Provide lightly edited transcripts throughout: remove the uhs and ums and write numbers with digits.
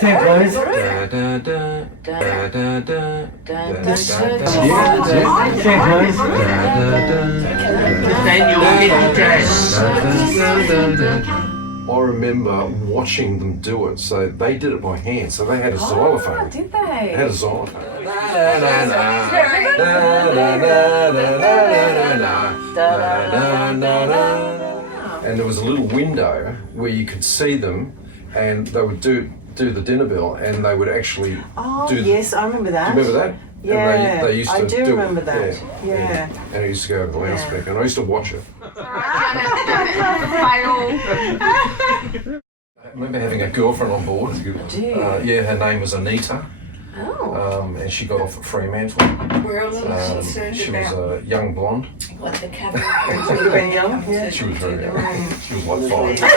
Sing, please. Sing, please. I remember watching them do it. So they did it by hand. So they had a xylophone. Did they? They had a xylophone. And there was a little window where you could see them, and they would do the dinner bell, and they would actually do. Yes, I remember that. Do you remember that? Yeah, and they used to I do remember it. that. Yeah. And it used to go over the loudspeaker, and I used to watch it. I remember having a girlfriend on board. Yeah, her name was Anita. Oh. And she got off at Fremantle. We're a little concerned She about was a young blonde. what the cabin She would have been young. Yeah. She was very young. She was like 5.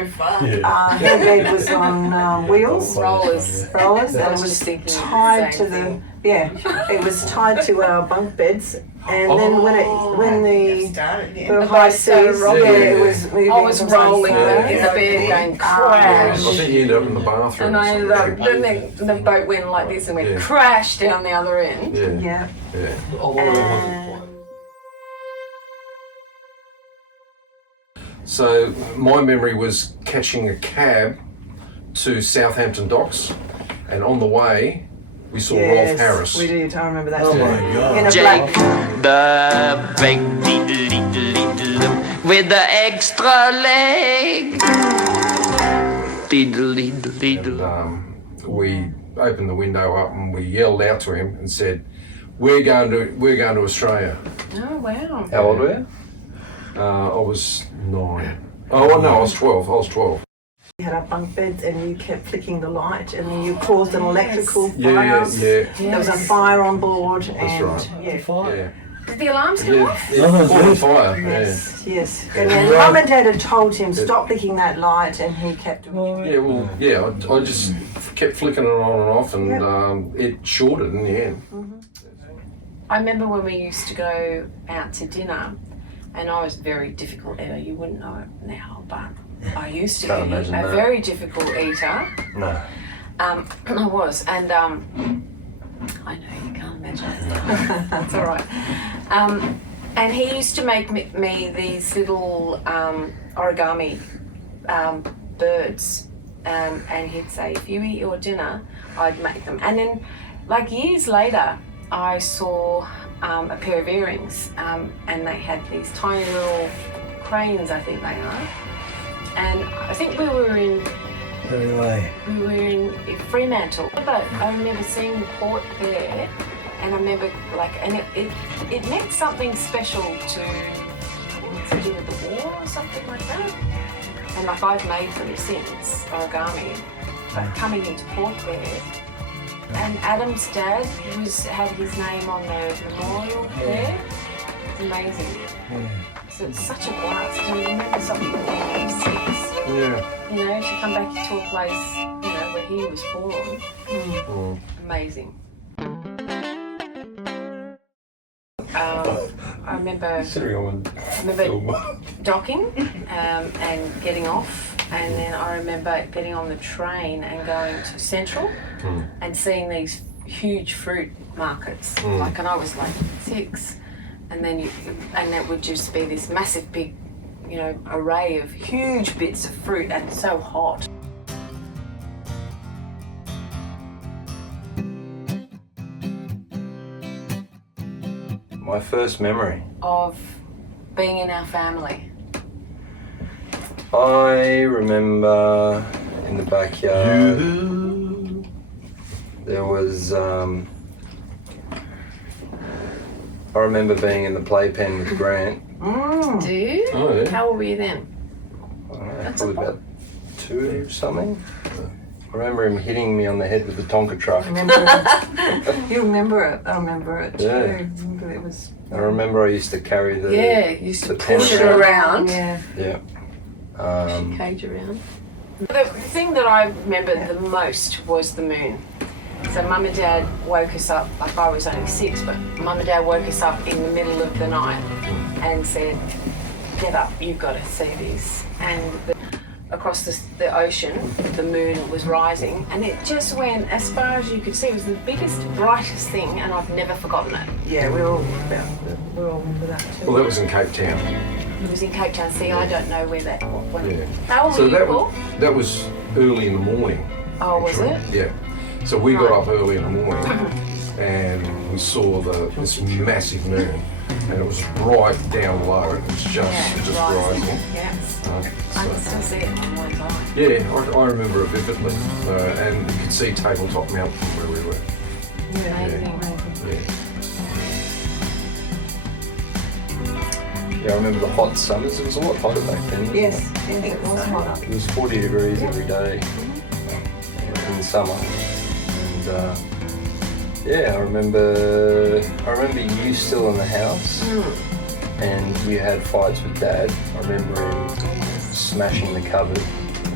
so fun. Her bed was on wheels, Rollers. and I it was was just thinking tied the to same the it was tied to our bunk beds, and then when the Started, yeah. the high seas, it was moving. I was from side to rolling side. in the bed going I crash. think you ended up in the bathroom. And I ended up, the boat went like this and went crash down the other end. Yeah. Yeah. So my memory was catching a cab to Southampton docks, and on the way we saw Rolf Harris. We did. I remember that. Oh my God. In a Jake, black. the big diddle with the extra leg. Diddle diddle diddle. And we opened the window up and we yelled out to him and said, "We're going to Australia." Oh, wow. How old were you? I was 9. Oh well, no, I was 12. We had our bunk beds, and you kept flicking the light, and then you caused an electrical Yeah, fire. yeah. There was a fire on board, and right. yeah. Yeah. Did the alarms go off? Yeah. Full fire. Yes. And then Mum and Dad had told him, stop flicking that light, and he kept doing it. Yeah. Well, yeah. I just kept flicking it on and off, and it shorted in the end. I remember when we used to go out to dinner, and I was very difficult eater. You wouldn't know it now, but I used to be a very difficult eater. No. I was, and I know you can't imagine it. That's all right. And he used to make me these little origami birds, and he'd say, if you eat your dinner, I'd make them. And then, like years later, I saw a pair of earrings, and they had these tiny little cranes, I think they are. And I think we were in Fremantle, but I remember seeing the port there, and I remember and it meant something special to do with the war or something like that. And I've made them since, origami, but coming into port there. And Adam's dad had his name on the memorial there. It's amazing. So it's such a blast. And I remember something like 6. Yeah. You know, to come back to a place, where he was born. Amazing. I remember docking and getting off, and then I remember getting on the train and going to Central and seeing these huge fruit markets. And I was like 6, and then it would just be this massive big, array of huge bits of fruit, and so hot. My first memory Of being in our family. I remember in the backyard there was I remember being in the playpen with Grant. Do you? Oh, yeah. How old were you then? I don't know, probably about 2 or something. I remember him hitting me on the head with the Tonka truck. You remember it? I remember it. Yeah. I remember it was. I remember I used to carry the Used to the push it tent around. Yeah. Yeah. Cage around. The thing that I remember the most was the moon. So Mum and Dad woke us up, like I was only 6, but Mum and Dad woke us up in the middle of the night and said, get up, you've got to see this. And across the ocean, the moon was rising, and it just went as far as you could see. It was the biggest, brightest thing, and I've never forgotten it. Yeah, we all remember that too. Well, that was in Cape Town. It was in Cape Town. See, I don't know where that was. Yeah. How old So were you, that Paul? that was early in the morning. Oh, was it? Yeah. So we got Right. up early in the morning and we saw this massive moon, and it was bright down low. It was just rising. Yeah. Uh, I can so- still see it in my mind's eye. Yeah, I remember it vividly, and you could see Tabletop Mountain where we were. Amazing. Yeah. Yeah, I remember the hot summers. It was a lot hotter back then. wasn't Yes, it? it was hotter. It was 40 degrees every day in the summer. And yeah, I remember you still in the house, and we had fights with Dad. I remember him smashing the cupboard.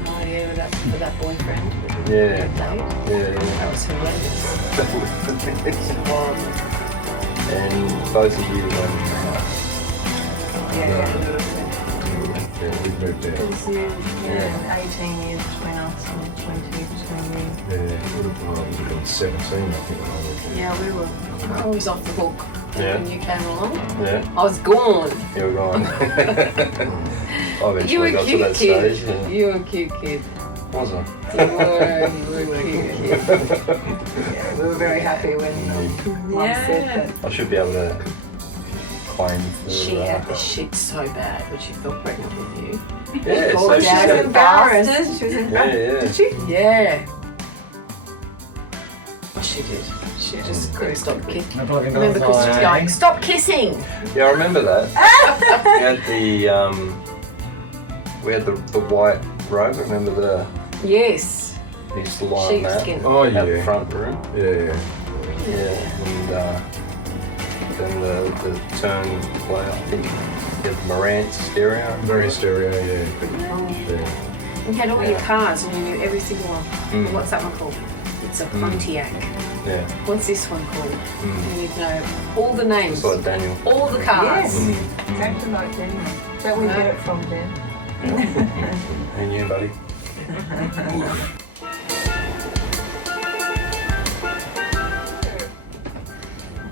Oh yeah, with that boyfriend. Yeah, Date. yeah, That yeah. was horrendous. And both of you were in the house. Yeah, Yeah, we moved out. it was 18 years between us and 20 between you. Yeah, it would have been 17, I think, when I moved out. Yeah, we were. I was off the hook Yeah. when you came along. Yeah, I was gone. you were gone. I eventually You were a got to cute that kid. stage. Yeah. You were a cute kid. Was I? You were a cute kid. Yeah, we were very happy when Mum said that. I should be able to claim for She had the shit so bad when she felt pregnant with you. Yeah, Poor so she Dad She was said, embarrassed. bastard. She was yeah, embarrassed. yeah. Did she? Yeah. She did. She just couldn't stop kissing. Remember, because she was going, stop kissing! Yeah, I remember that. we had the white robe. Remember Yes. we used to lie on that Sheepskin. Oh, out the yeah. front room. Yeah. Yeah, and then the turn play. I think you had the Marantz stereo. Very stereo, yeah. Yeah. You had all your Yeah. cars and you knew every single one. Mm. What's that one called? It's a Pontiac. Yeah, What's this one called? Mm. You need to know all the names. just like Daniel. All the cars. Yes. Exactly like Daniel. That we get it from Dan. And you, buddy.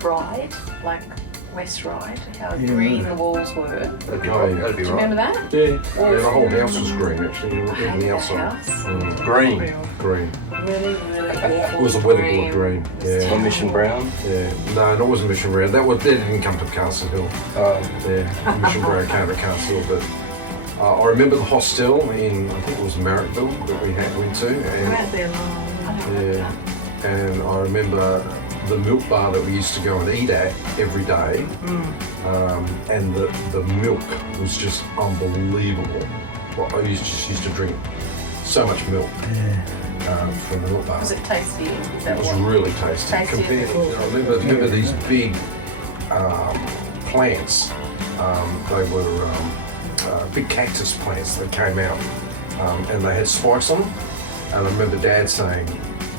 Ride, like West Ride, how green the walls were. That'd be Oh, right. yeah. That'd be Do you right. remember that? Yeah, the whole house was green actually, even the outside. House. Green. Green. Really, really awful. It was a weatherboard green. Yeah. Not Mission Brown. Yeah. No, that wasn't Mission Brown. That didn't come to Castle Hill. Yeah, Mission Brown came to Castle Hill, but I remember the hostel in, I think it was Marrickville that we went to, We and went there long. yeah, and I remember the milk bar that we used to go and eat at every day, and the milk was just unbelievable. Well, I just used to drink so much milk from the milk bar. Was it tasty? Is that It was what? really tasty. Tasty. I remember these big plants. They were big cactus plants that came out, and they had spikes on them. And I remember Dad saying,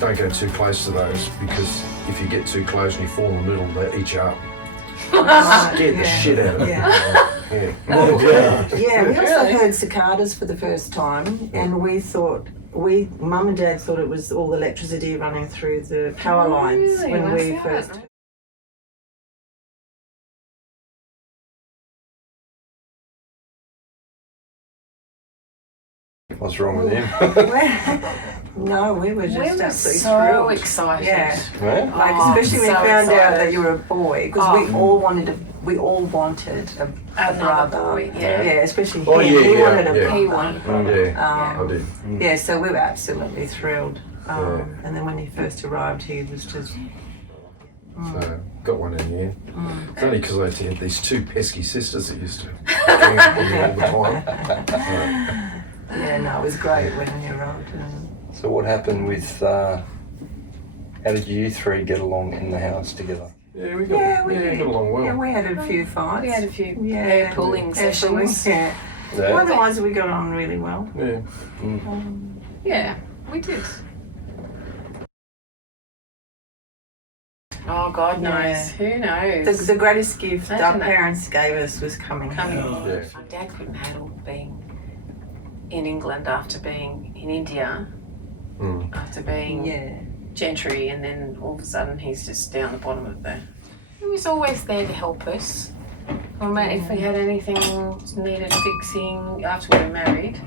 "Don't go too close to those because if you get too close and you fall in the middle, they eat you up." Scared the shit out of me. Yeah. Yeah. Yeah, we also Really? heard cicadas for the first time, and Mum and Dad thought it was all the electricity running through the power lines Really? when we What's first. that? What's wrong with him? No, we were just We were absolutely so thrilled. excited. Yeah. Yeah? Like Oh, especially when so we found out excited. that you were a boy, because we all wanted a Another brother. boy, yeah. especially Oh, him. yeah, He yeah, wanted a yeah. He brother. won. Yeah, I did. Yeah, so we were absolutely thrilled. Yeah. And then when he first arrived, he was just So got one in the end. It's only because I had these two pesky sisters that used to drink on me all the time. yeah, no, it was great when he arrived. So what happened with, how did you three get along in the house together? Yeah, we got along well. Yeah, we had a few fights. We had a few Yeah. hair pulling Hair pulling, sessions. Yeah. Yeah. Otherwise, we got on really well. Yeah. Yeah, we did. Oh, God knows. Yeah. Who knows? The greatest gift our Imagine that. parents gave us was coming Coming. home. Yeah. My dad couldn't handle being in England after being in India, after being Yeah. gentry, and then all of a sudden he's just down the bottom of the... He was always there to help us. If we had anything needed fixing after we were married,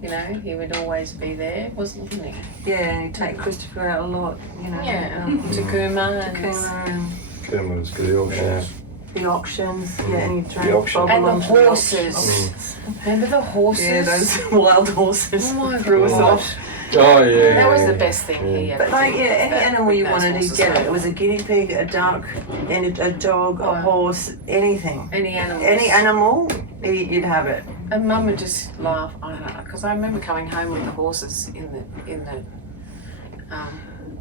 you know, he would always be there, wouldn't he? Yeah, and he'd take Christopher out a lot, you know. Yeah, Takuma and... Takuma and Kerma was good. The auctions. the auctions. Yeah, and he'd drink The auction. Bob And the along to horses. auctions. Remember the horses? Yeah, those wild horses. Oh my Threw us God. off. Oh yeah. That was the best thing he ever But like, did. yeah, any That- animal you those wanted, horses he'd get were- it. It was a guinea pig, a duck, and a dog, a horse, anything. Any animals. Any animal, you'd have it. And Mum would just laugh. I don't know, because I remember coming home with the horses in the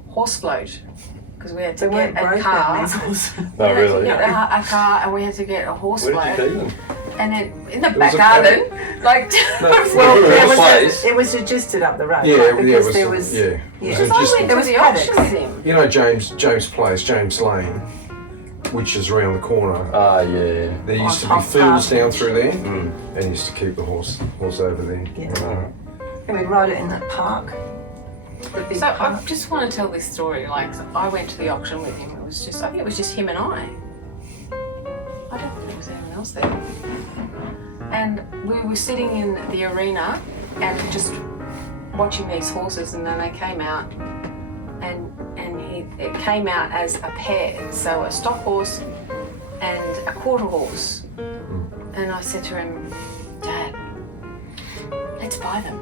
horse float, because we had to They weren't get a broken, car. these horses. No, We had to really. get a car, and we had to get a horse Where did float, you keep them? and then in the was back a garden, like. Well, Real it place. was just up the road. Yeah, right? yeah, it Because was. there was. Yeah. Yeah. It was I just- went there to was the paddocks. auction with him. you know James Place, James Lane, which is around the corner. Ah, yeah. There used to On be top fields path. down through there, and used to keep the horse over there. Yeah. And we'd ride it in that park. The big So I park. just want to tell this story. Like, I went to the auction with him. It was just, I think it was just him and I. I don't think there was anyone else there. And we were sitting in the arena and just watching these horses, and then they came out, and it came out as a pair. So a stock horse and a quarter horse. And I said to him, Dad, let's buy them.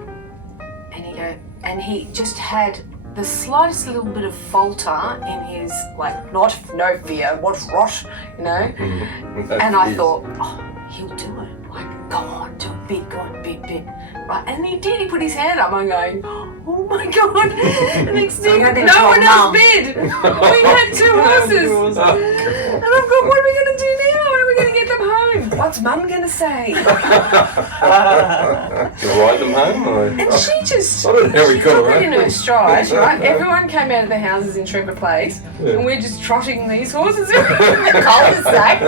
And he just had the slightest little bit of falter in his, like, no fear, what rot, you know? And I thought, oh, he'll do it. Like, go on, do it, bid, go on, bid. Right, and he did. He put his hand up. I'm going, oh my God. The next thing, had to no tell one else Mum. bid. We had two horses. And I've got, what are we going to do now? How are we going to get them home? What's Mum going to say? You ride them home? Or? And she just, I don't know how we she got took it around. in her stride, right? Everyone came out of the houses in Trevor Place, and we're just trotting these horses around the cul-de-sac.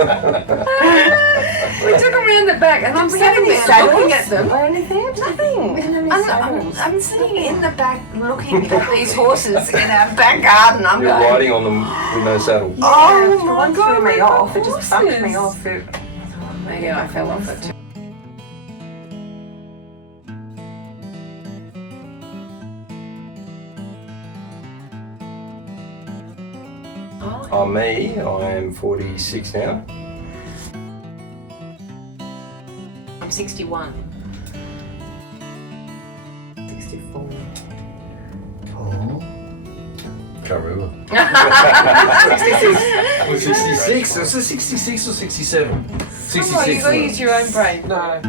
We took them around the back, and I'm sitting there looking at them. Or anything? Nothing. I'm sitting in the back looking at these horses in our back garden. I'm You're going, riding on them with no saddle. oh my One God, threw me my off. It just bumped me horses. off. Maybe I fell off it too. Me, I am 46 now. I'm 61. 64. Can't remember. 66. Was it 66 or 67? Come on, you 66. got to use your own brain. No.